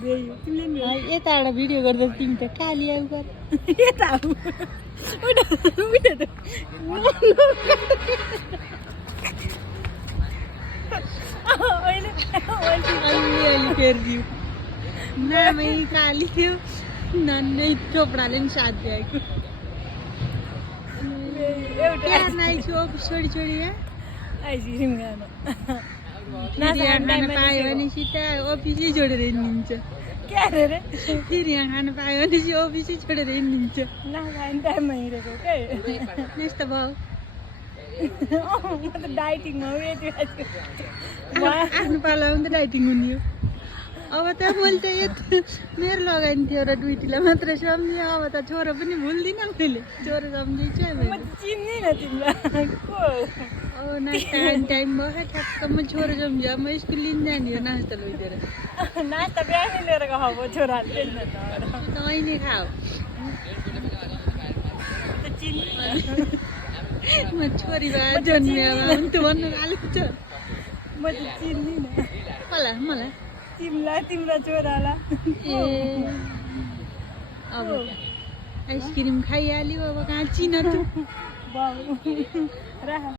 तिमीले नि यताबाट भिडियो गर्दा तिमी त काली आऊ गर यता आऊ उठे त अहिले अलिअलि फेरिदियो नामै काली थियो नन्नै चोपडाले नि साथ दिएको एउटा नाइ छु छोडी छोडी यहाँ आइसिम गान यहाँ खान पायो भने सिधा अफिसै छोडेर हिँड्नुहुन्छ के अरे रे फेरि यहाँ खान पायो भने चाहिँ अफिसै छोडेर हिँड्नुहुन्छ नखाने टाइममा हिँडेको के यस्तो भयो म त डाइटिङमा हो यति आफ्नो पालामा त डाइटिङ हुने हो अब त मैले त मेरो लगाइन्थ्यो र डुटीलाई मात्र सम्झेँ अब त छोरो पनि भुल्दिनँ मैले छोरो सम्झिन्छु म चिन्दिनँ तिमीलाई को अब नास्ता खाने टाइम भयो ठ्याक्क म छोरो सम्झ्यो म स्कुल लिन जाने हो नास्ता लैदिएर नास्ता बिहानै लिएर गएको छोराले अहिले खाऊ म छोरी भए जन्मियो हुन्थ्यो भन्नु थालेको छ म त चिन्दिनँ मलाई तिमीलाई तिम्रो छोरालाई ए अब आइसक्रिम खाइहाल्यो अब कहाँ चिन त बाउ राख